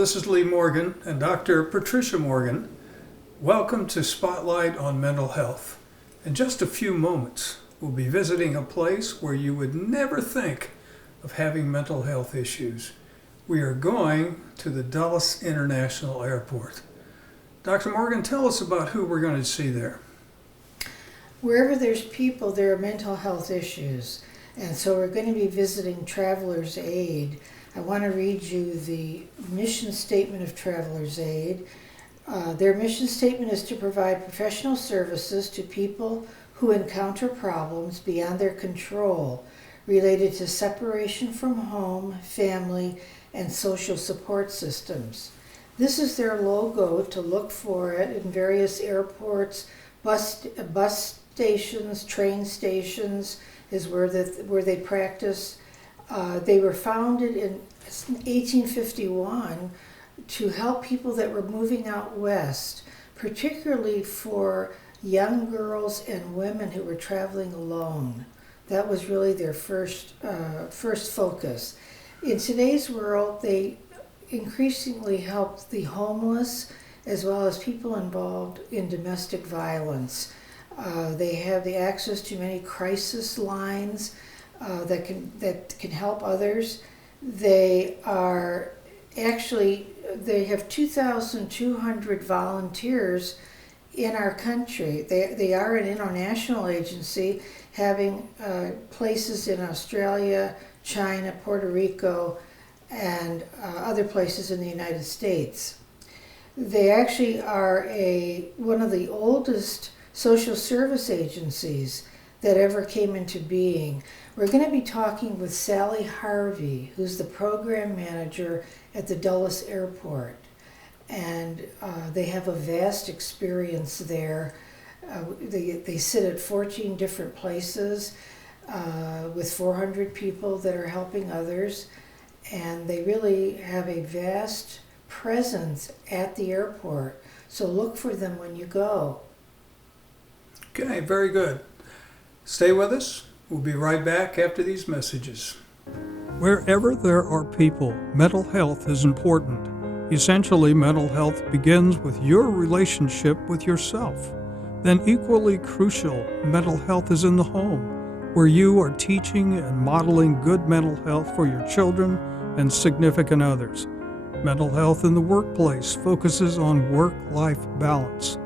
this is Lee Morgan and Dr. Patricia Morgan. Welcome to Spotlight on Mental Health. In just a few moments, we'll be visiting a place where you would never think of having mental health issues. We are going to the Dulles International Airport. Dr. Morgan, tell us about who we're going to see there. Wherever there's people, there are mental health issues. And so we're going to be visiting Travelers Aid. I want to read you the mission statement of Travelers Aid. Their mission statement is to provide professional services to people who encounter problems beyond their control related to separation from home, family, and social support systems. This is their logo. To look for it in various airports, bus stations, train stations is where they practice. They were founded in 1851 to help people that were moving out west, particularly for young girls and women who were traveling alone. That was really their first focus. In today's world, they increasingly help the homeless as well as people involved in domestic violence. They have the access to many crisis lines that can help others. They have 2,200 volunteers in our country. They are an international agency, having places in Australia, China, Puerto Rico, and other places in the United States. They actually are one of the oldest social service agencies that ever came into being. We're going to be talking with Sally Harvey, who's the program manager at the Dulles Airport. And they have a vast experience there. They sit at 14 different places with 400 people that are helping others. And they really have a vast presence at the airport. So look for them when you go. Okay, very good. Stay with us. We'll be right back after these messages. Wherever there are people, mental health is important. Essentially, mental health begins with your relationship with yourself. Then equally crucial, mental health is in the home, where you are teaching and modeling good mental health for your children and significant others. Mental health in the workplace focuses on work-life balance.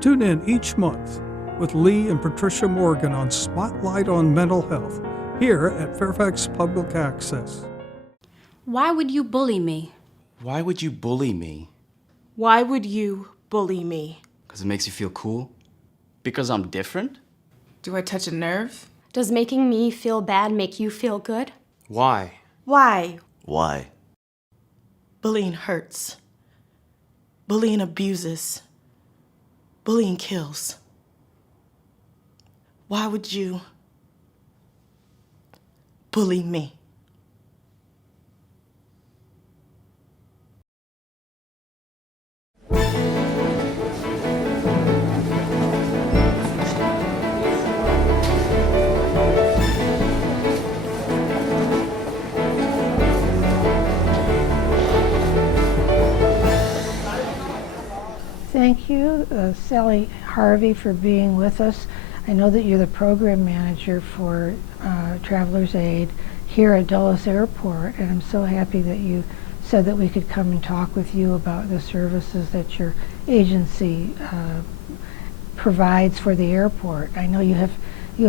Tune in each month with Lee and Patricia Morgan on Spotlight on Mental Health, here at Fairfax Public Access. Why would you bully me? Why would you bully me? Why would you bully me? Because it makes you feel cool? Because I'm different? Do I touch a nerve? Does making me feel bad make you feel good? Why? Why? Why? Bullying hurts. Bullying abuses. Bullying kills. Why would you bully me? Thank you, Sally Harvey, for being with us. I know that you're the program manager for Travelers Aid here at Dulles Airport, and I'm so happy that you said that we could come and talk with you about the services that your agency provides for the airport. I know you have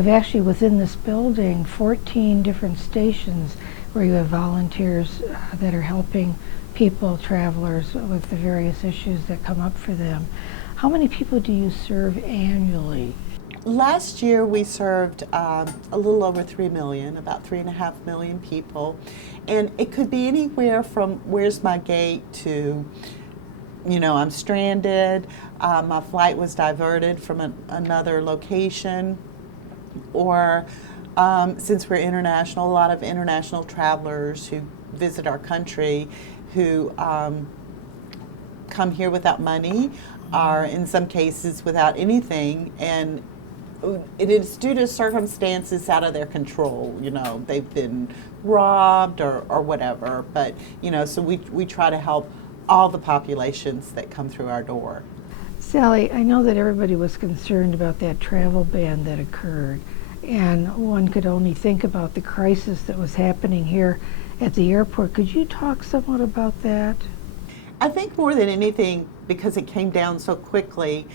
actually within this building 14 different stations where you have volunteers that are helping people, travelers, with the various issues that come up for them. How many people do you serve annually? Last year we served a little over 3 million, about 3.5 million people. And it could be anywhere from where's my gate to, I'm stranded, my flight was diverted from another location, or since we're international, a lot of international travelers who visit our country who come here without money, are in some cases without anything, and it is due to circumstances out of their control. They've been robbed or whatever. But so we try to help all the populations that come through our door. Sally, I know that everybody was concerned about that travel ban that occurred, and one could only think about the crisis that was happening here at the airport. Could you talk somewhat about that? I think more than anything, because it came down so quickly,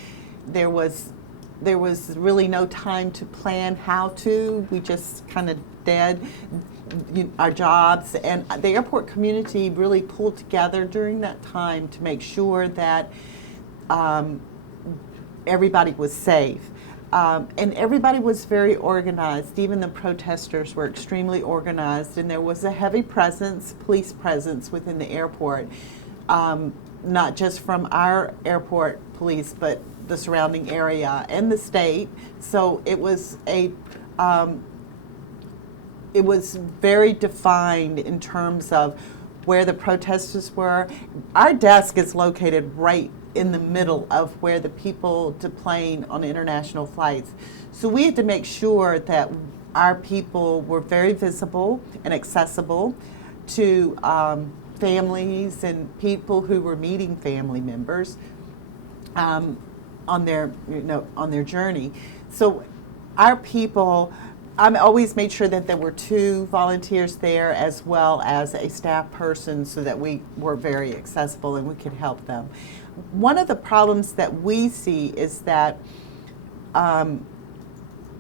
there was really no time to plan how to. We just kind of did our jobs, and the airport community really pulled together during that time to make sure that everybody was safe. And everybody was very organized. Even the protesters were extremely organized, and there was a heavy presence, police presence within the airport, not just from our airport police, but the surrounding area and the state. So it was it was very defined in terms of where the protesters were. Our desk is located right in the middle of where the people deploying on international flights. So we had to make sure that our people were very visible and accessible to families and people who were meeting family members on their journey. So our people, I always made sure that there were 2 volunteers there as well as a staff person, so that we were very accessible and we could help them. One of the problems that we see is that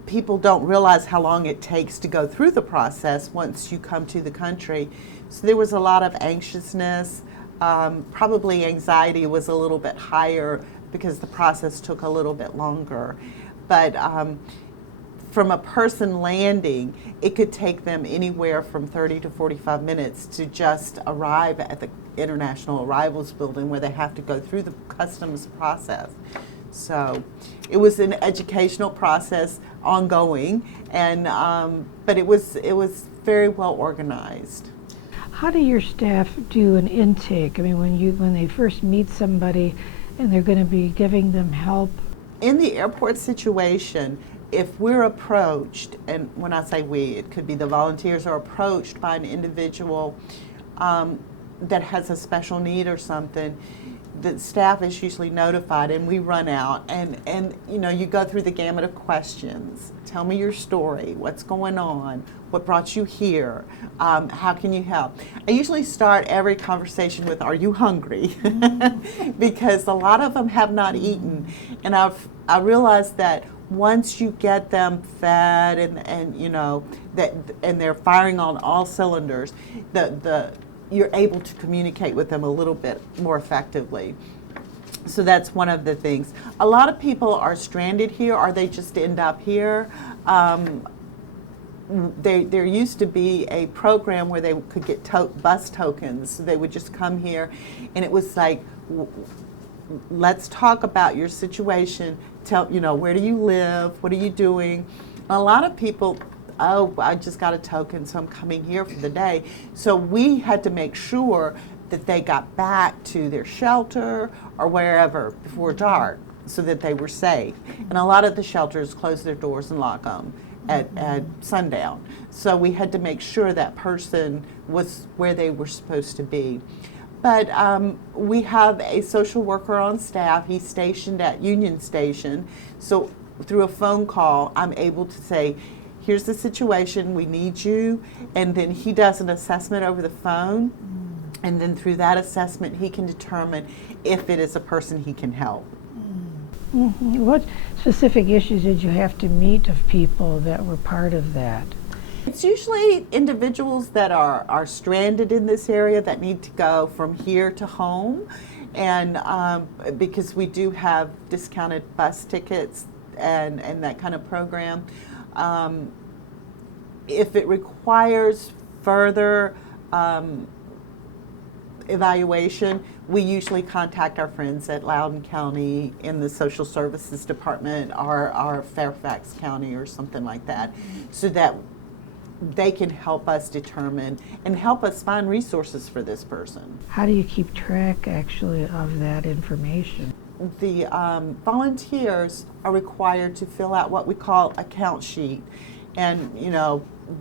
people don't realize how long it takes to go through the process once you come to the country. So there was a lot of anxiousness. Probably anxiety was a little bit higher because the process took a little bit longer. But from a person landing, it could take them anywhere from 30 to 45 minutes to just arrive at the International Arrivals Building, where they have to go through the customs process. So it was an educational process, ongoing, and but it was very well organized. How do your staff do an intake? I mean, when they first meet somebody and they're going to be giving them help? In the airport situation, if we're approached, and when I say we, it could be the volunteers are approached by an individual that has a special need or something, the staff is usually notified, and we run out and you go through the gamut of questions. Tell me your story. What's going on? What brought you here? How can you help? I usually start every conversation with, are you hungry? Because a lot of them have not eaten, and I realized that once you get them fed and they're firing on all cylinders, you're able to communicate with them a little bit more effectively. So that's one of the things. A lot of people are stranded here, or they just end up here. There used to be a program where they could get bus tokens. So they would just come here, and it was like, let's talk about your situation. Tell, where do you live? What are you doing? And a lot of people, oh, I just got a token, so I'm coming here for the day. So we had to make sure that they got back to their shelter or wherever before dark, so that they were safe. And a lot of the shelters close their doors and lock them at sundown. So we had to make sure that person was where they were supposed to be. But we have a social worker on staff. He's stationed at Union Station. So through a phone call, I'm able to say, here's the situation, we need you. And then he does an assessment over the phone. And then through that assessment, he can determine if it is a person he can help. Mm-hmm. What specific issues did you have to meet of people that were part of that? It's usually individuals that are stranded in this area that need to go from here to home. And because we do have discounted bus tickets and that kind of program. If it requires further evaluation, we usually contact our friends at Loudoun County in the Social Services Department, or Fairfax County or something like that, so that they can help us determine and help us find resources for this person. How do you keep track, actually, of that information? The volunteers are required to fill out what we call a count sheet, and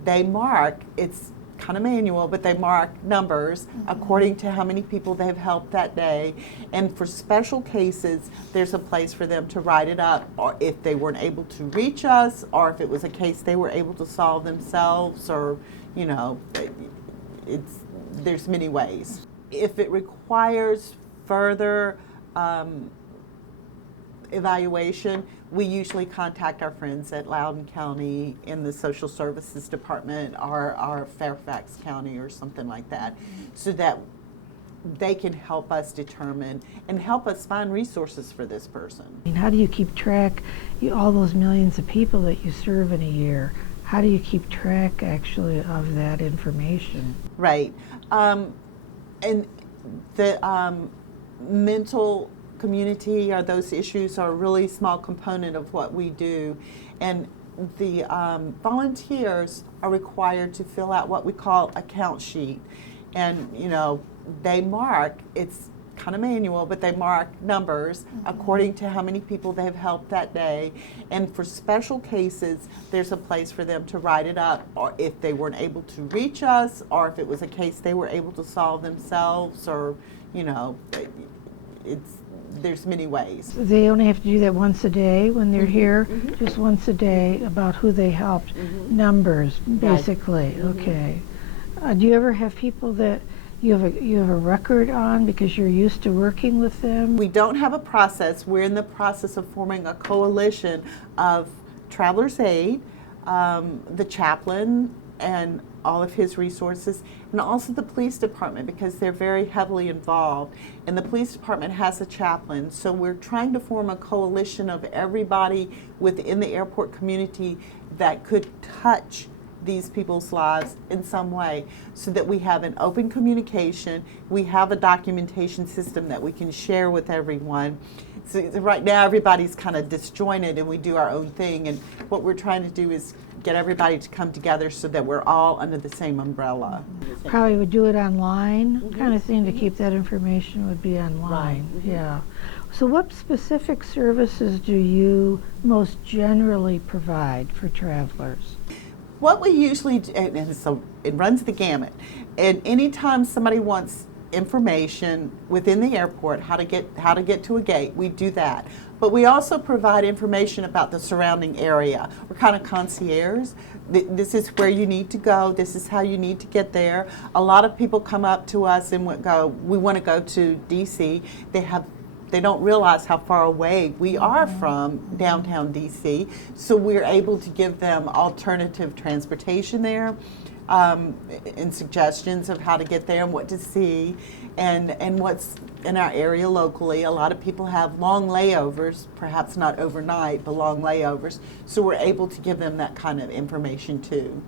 they mark, it's kind of manual, but they mark numbers according to how many people they've helped that day. And for special cases, there's a place for them to write it up, or if they weren't able to reach us, or if it was a case they were able to solve themselves, or, you know, there's many ways. If it requires further evaluation, we usually contact our friends at Loudoun County in the Social Services Department, or Fairfax County or something like that, so that they can help us determine and help us find resources for this person. How do you keep track, all those millions of people that you serve in a year, how do you keep track actually of that information? Right. And the mental community, or those issues, are a really small component of what we do. And the volunteers are required to fill out what we call a count sheet. And, you know, they mark, it's kind of manual, but they mark numbers according to how many people they've helped that day. And for special cases, there's a place for them to write it up, or if they weren't able to reach us, or if it was a case they were able to solve themselves, or, you know, there's many ways. They only have to do that once a day when they're here, just once a day, about who they helped. Numbers, basically. Okay. Do you ever have people that you have a record on because you're used to working with them? We don't have a process. We're in the process of forming a coalition of Travelers Aid, the chaplain and all of his resources, and also the police department, because they're very heavily involved. And the police department has a chaplain. So we're trying to form a coalition of everybody within the airport community that could touch these people's lives in some way, so that we have an open communication, we have a documentation system that we can share with everyone. So right now everybody's kind of disjointed and we do our own thing, and what we're trying to do is get everybody to come together so that we're all under the same umbrella. Probably would do it online, kind of thing, to keep that information would be online. Yeah. So what specific services do you most generally provide for travelers? What we usually do, and so it runs the gamut, and anytime somebody wants information within the airport, how to get to a gate, we do that. But we also provide information about the surrounding area. We're kind of concierge. This is where you need to go. This is how you need to get there. A lot of people come up to us and we want to go to DC. They don't realize how far away we are from downtown DC, so we're able to give them alternative transportation there, and suggestions of how to get there and what to see, and what's in our area locally. A lot of people have long layovers, perhaps not overnight, but long layovers, so we're able to give them that kind of information too.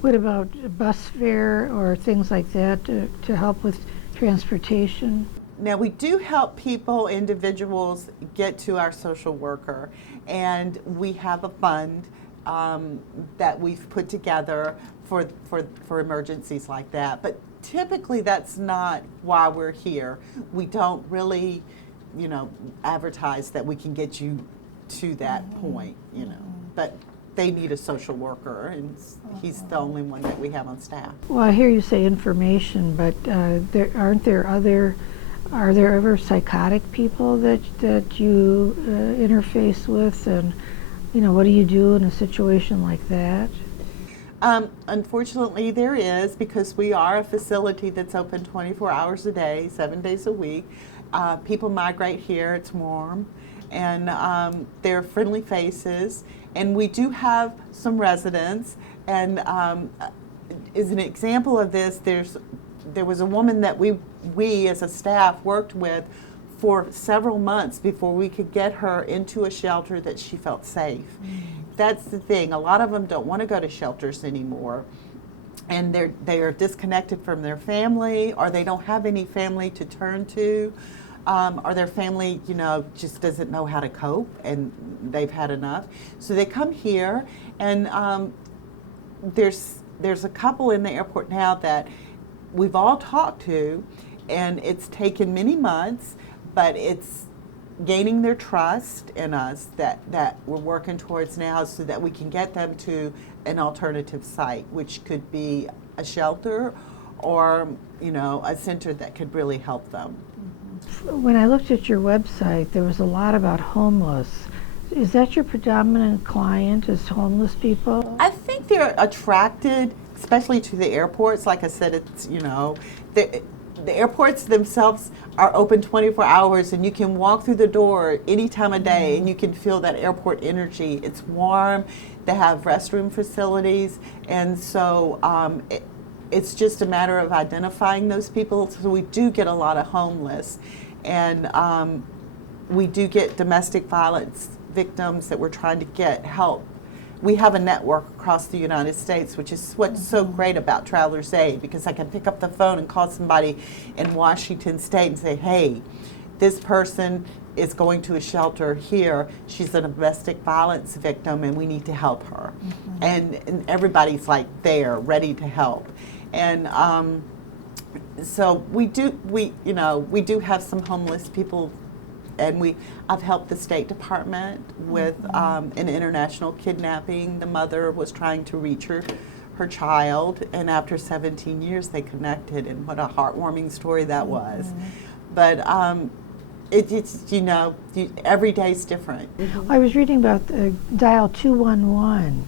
What about bus fare or things like that to help with transportation? Now, we do help people, individuals, get to our social worker, and we have a fund that we've put together for emergencies like that. But typically, that's not why we're here. We don't really, you know, advertise that we can get you to that point, you know. But they need a social worker, and he's the only one that we have on staff. Well, I hear you say information, but are there ever psychotic people that you interface with, and you know, what do you do in a situation like that? Unfortunately, there is, because we are a facility that's open 24 hours a day, 7 days a week. People migrate here, it's warm, and they're friendly faces. And we do have some residents, and as an example of this, there was a woman that we as a staff worked with for several months before we could get her into a shelter that she felt safe. That's the thing. A lot of them don't want to go to shelters anymore, and they are disconnected from their family, or they don't have any family to turn to, or their family, you know, just doesn't know how to cope, and they've had enough. So they come here, and there's a couple in the airport now that we've all talked to, and it's taken many months, but gaining their trust in us that we're working towards now so that we can get them to an alternative site, which could be a shelter or, a center that could really help them. When I looked at your website, there was a lot about homeless. Is that your predominant client, is homeless people? I think they're attracted, especially to the airports. Like I said, it's, the airports themselves are open 24 hours and you can walk through the door any time of day and you can feel that airport energy. It's warm, they have restroom facilities, and so it's just a matter of identifying those people. So we do get a lot of homeless, and we do get domestic violence victims that we're trying to get help. We have a network across the United States, which is what's so great about Travelers Aid, because I can pick up the phone and call somebody in Washington State and say, hey, this person is going to a shelter here. She's a domestic violence victim and we need to help her. And everybody's like there, ready to help. And so we do have some homeless people. And I've helped the State Department with an international kidnapping. The mother was trying to reach her child, and after 17 years they connected, and what a heartwarming story that was. But it's every day's different. I was reading about Dial 211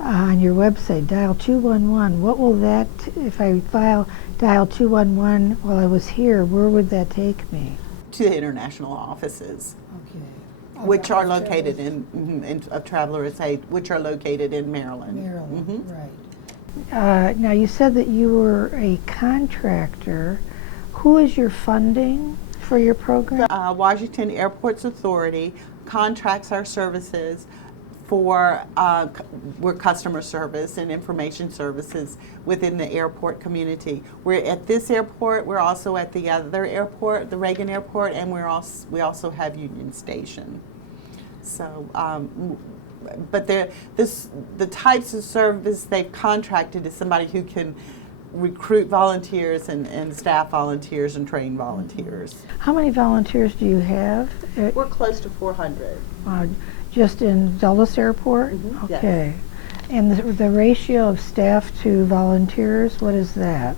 on your website, Dial 211. What will that, if I dial 211 while I was here, where would that take me? To the international offices, Okay. which are located of Travelers Aid, which are located in Maryland. Right. Now, you said that you were a contractor. Who is your funding for your program? Washington Airports Authority contracts our services for we're customer service and information services within the airport community. We're at this airport. We're also at the other airport, the Reagan Airport, and we also have Union Station. So, but the types of service they've contracted is somebody who can recruit volunteers and staff volunteers and train volunteers. How many volunteers do you have? We're close to 400. Just in Dulles Airport? Yes. Okay. And the ratio of staff to volunteers, what is that?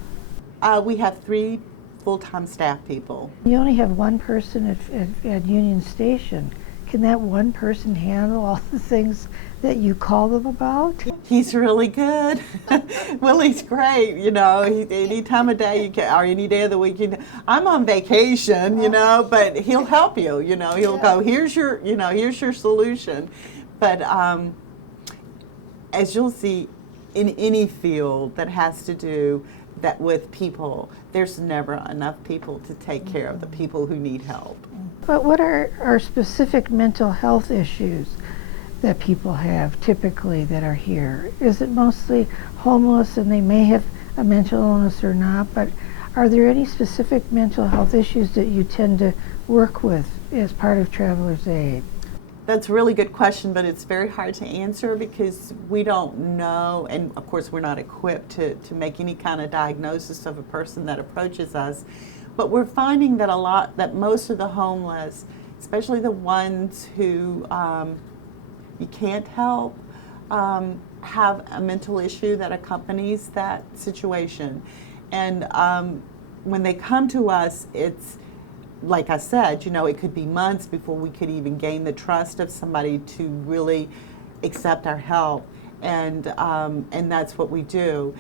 We have 3 full-time staff people. You only have one person at Union Station. Can that one person handle all the things that you call them about? He's really good. Willie's great. Any time of day you can, or any day of the week. I'm on vacation, but he'll help you. He'll go, here's your solution. But as you'll see, in any field that has to do that with people, there's never enough people to take care of the people who need help. But what are specific mental health issues that people have typically that are here? Is it mostly homeless and they may have a mental illness or not, but are there any specific mental health issues that you tend to work with as part of Travelers Aid? That's a really good question, but it's very hard to answer because we don't know, and of course we're not equipped to make any kind of diagnosis of a person that approaches us. But we're finding that most of the homeless, especially the ones who you can't help, have a mental issue that accompanies that situation. And when they come to us, it's, like I said, it could be months before we could even gain the trust of somebody to really accept our help. And that's what we do.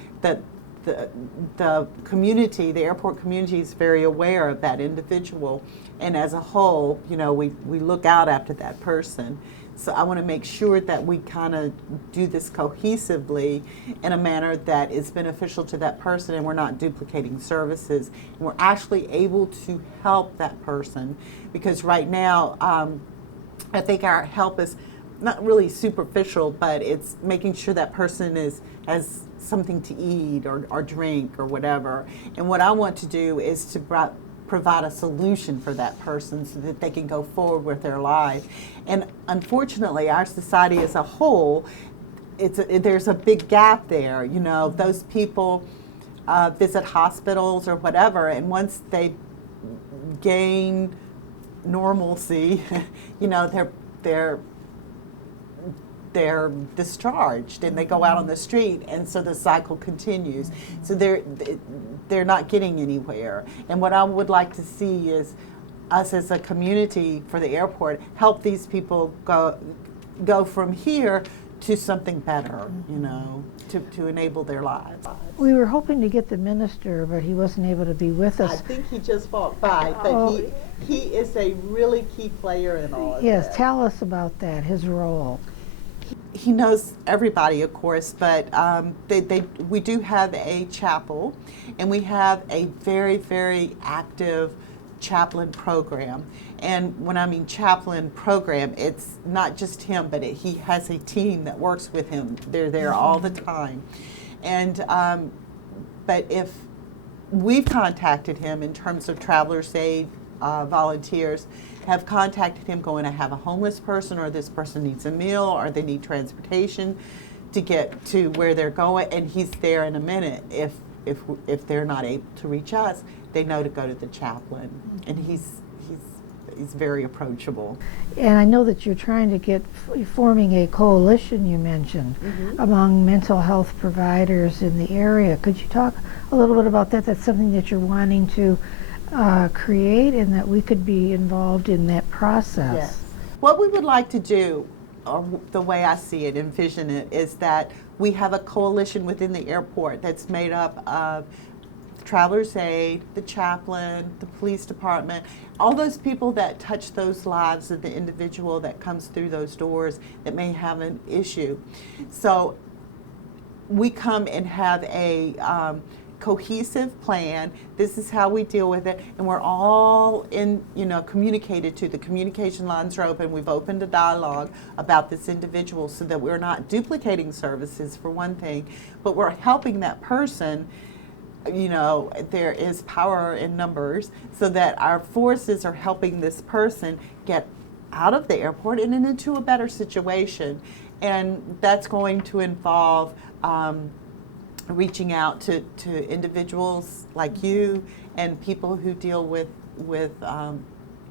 The community, the airport community, is very aware of that individual, and as a whole, we look out after that person. So I want to make sure that we kind of do this cohesively in a manner that is beneficial to that person, and we're not duplicating services, and we're actually able to help that person. Because right now, I think our help is not really superficial, but it's making sure that person has something to eat or drink or whatever. And what I want to do is to provide a solution for that person so that they can go forward with their life. And unfortunately, our society as a whole, there's a big gap there. Those people visit hospitals or whatever, and once they gain normalcy, you know, they're discharged and they go out on the street, and so the cycle continues. So they're not getting anywhere. And what I would like to see is us as a community for the airport help these people go from here to something better, you know, to enable their lives. We were hoping to get the minister, but he wasn't able to be with I us. think he just walked by, but Oh. he is a really key player in all of Yes, this. tell us about that, his role. He knows everybody, of course, but we do have a chapel, and we have a very, very active chaplain program. And when I mean chaplain program, it's not just him, but he has a team that works with him. They're there all the time. And but if we've contacted him in terms of Travelers Aid volunteers, have contacted him going to have a homeless person, or this person needs a meal, or they need transportation to get to where they're going, and he's there in a minute. If they're not able to reach us, they know to go to the chaplain, and he's very approachable. And I know that you're trying to get forming a coalition, you mentioned, among mental health providers in the area. Could you talk a little bit about that? That's something that you're wanting to create, and that we could be involved in that process. Yes. What we would like to do, or the way I see it, envision it, is that we have a coalition within the airport that's made up of Travelers Aid, the chaplain, the police department, all those people that touch those lives of the individual that comes through those doors that may have an issue. So we come and have a cohesive plan. This is how we deal with it, and we're all communicated to. The communication lines are open. We've opened a dialogue about this individual so that we're not duplicating services, for one thing, but we're helping that person. You know, there is power in numbers, so that our forces are helping this person get out of the airport and into a better situation. And that's going to involve reaching out to individuals like you and people who deal with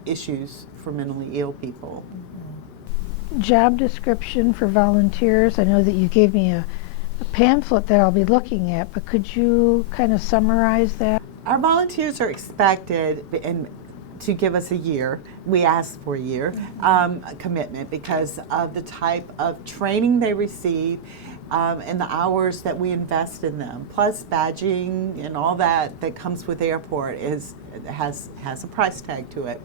issues for mentally ill people. Job description for volunteers. I know that you gave me a pamphlet that I'll be looking at, but could you kind of summarize that? Our volunteers are expected to give us a year. We ask for a year commitment because of the type of training they receive and the hours that we invest in them. Plus badging and all that comes with the airport has a price tag to it.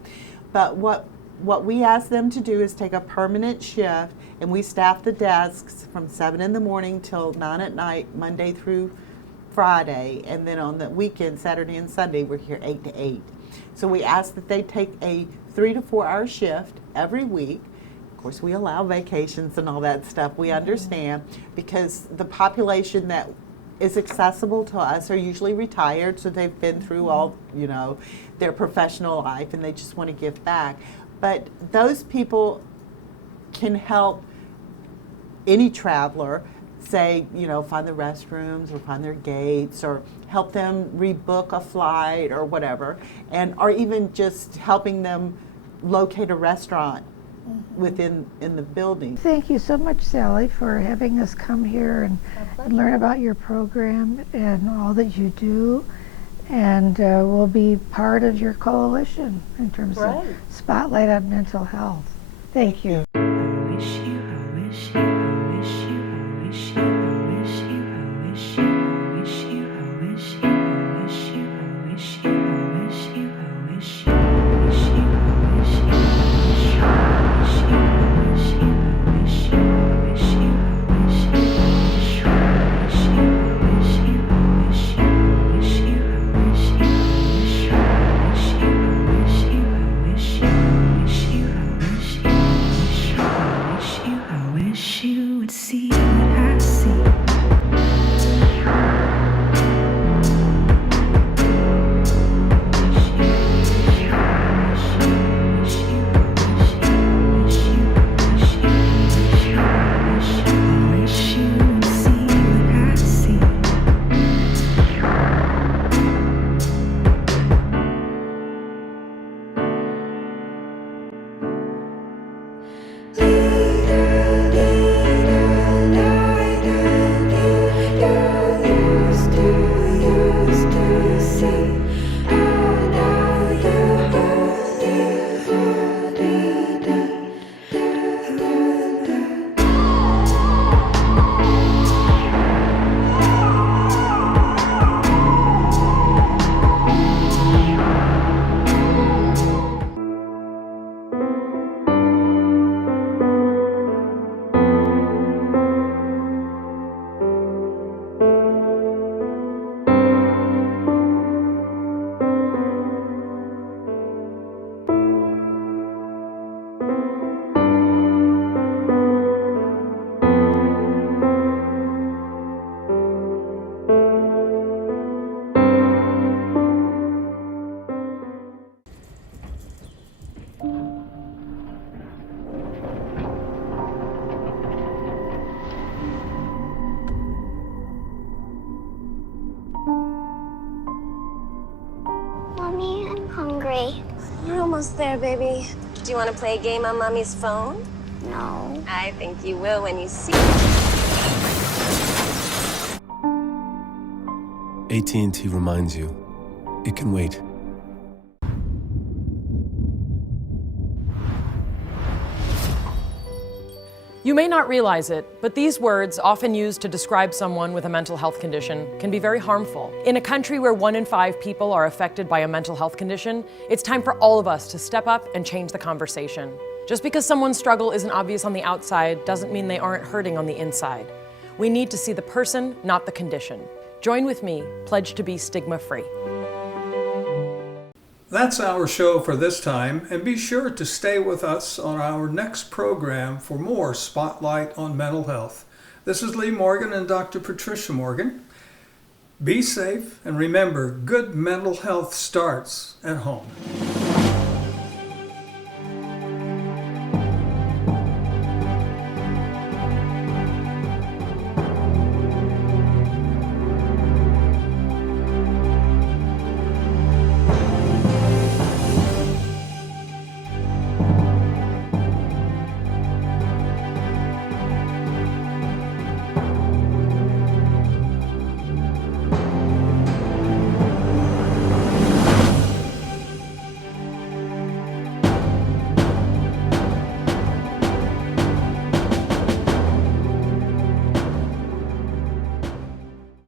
But what we ask them to do is take a permanent shift, and we staff the desks from 7 in the morning till 9 at night, Monday through Friday, and then on the weekend, Saturday and Sunday, we're here 8 to 8. So we ask that they take a 3 to 4 hour shift every week. Of course, we allow vacations and all that stuff. We understand, because the population that is accessible to us are usually retired, so they've been through all, their professional life, and they just want to give back. But those people can help any traveler, say, find the restrooms or find their gates, or help them rebook a flight or whatever, or even just helping them locate a restaurant in the building. Thank you so much, Sally, for having us come here and learn about your program and all that you do. And we'll be part of your coalition in terms of Spotlight on Mental Health. Thank you. almost there, baby. Do you want to play a game on Mommy's phone? No. I think you will when you see. AT&T reminds you, it can wait. You may not realize it, but these words, often used to describe someone with a mental health condition, can be very harmful. In a country where 1 in 5 people are affected by a mental health condition, it's time for all of us to step up and change the conversation. Just because someone's struggle isn't obvious on the outside doesn't mean they aren't hurting on the inside. We need to see the person, not the condition. Join with me, pledge to be stigma-free. That's our show for this time, and be sure to stay with us on our next program for more Spotlight on Mental Health. This is Lee Morgan and Dr. Patricia Morgan. Be safe, and remember, good mental health starts at home.